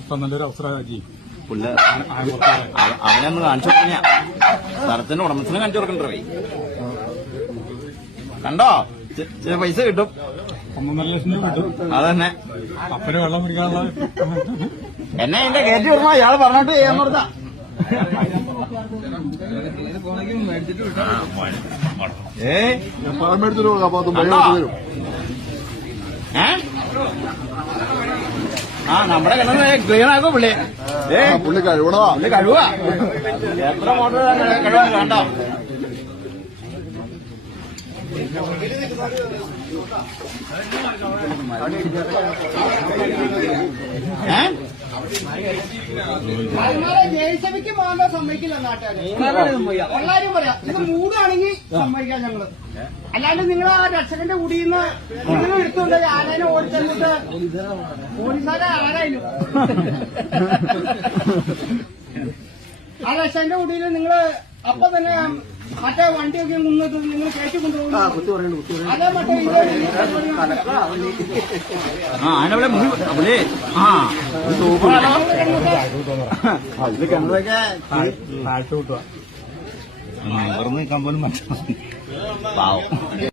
ഇപ്പൊ നല്ലൊരു അവസരമാക്കി അവനൊന്ന് കാണിച്ചു കൊടുക്കണ സ്ഥലത്തിന്റെ ഉടമസ്ഥനെ കാണിച്ചു കൊടുക്കണ്ടേ കണ്ടോ പൈസ കിട്ടും 1.5 ലക്ഷം രൂപ കിട്ടും. അതന്നെ കപ്പല് വെള്ളം പിടിക്കാനുള്ള എന്നെ എന്റെ കയറ്റി വിടണോ ഇയാള് പറഞ്ഞിട്ട് ചെയ്യാൻ കൊടുത്താ നമ്മുടെ കിണറ് ക്ലീൻ ആക്കും പുള്ളി പുള്ളി കഴിവണോ പുള്ളി കഴിവാ എത്ര മോട്ടർ കഴിവാണ് കണ്ടോ ജയസഭയ്ക്ക് മാറാൻ സമ്മതിക്കില്ല നാട്ടുകാരെ. എല്ലാരും പറയാം ഇത് മൂടാണെങ്കിൽ സമ്മതിക്കാം ഞങ്ങള്. അല്ലാണ്ട് നിങ്ങൾ ആ രക്ഷകന്റെ കുടിയിൽ നിങ്ങൾ എടുത്തുകൊണ്ട് ആനേനെ ഓടിച്ചെന്നിട്ട് പോലീസുകാരെ ആരായാലും ആ രക്ഷകന്റെ കുടിയിൽ നിങ്ങള് അപ്പൊ തന്നെ മറ്റേ വണ്ടിയൊക്കെ മുന്നോട്ട് നിങ്ങൾ കയറ്റി കൊണ്ടുപോകും. അതേ മറ്റേ ആനവിടെ പുള്ളി സൂപ്പറാണോ ഇത് കിണറൊക്കെ താഴ്ച കൂട്ടുക നിൽക്കാൻ പോലും പാവം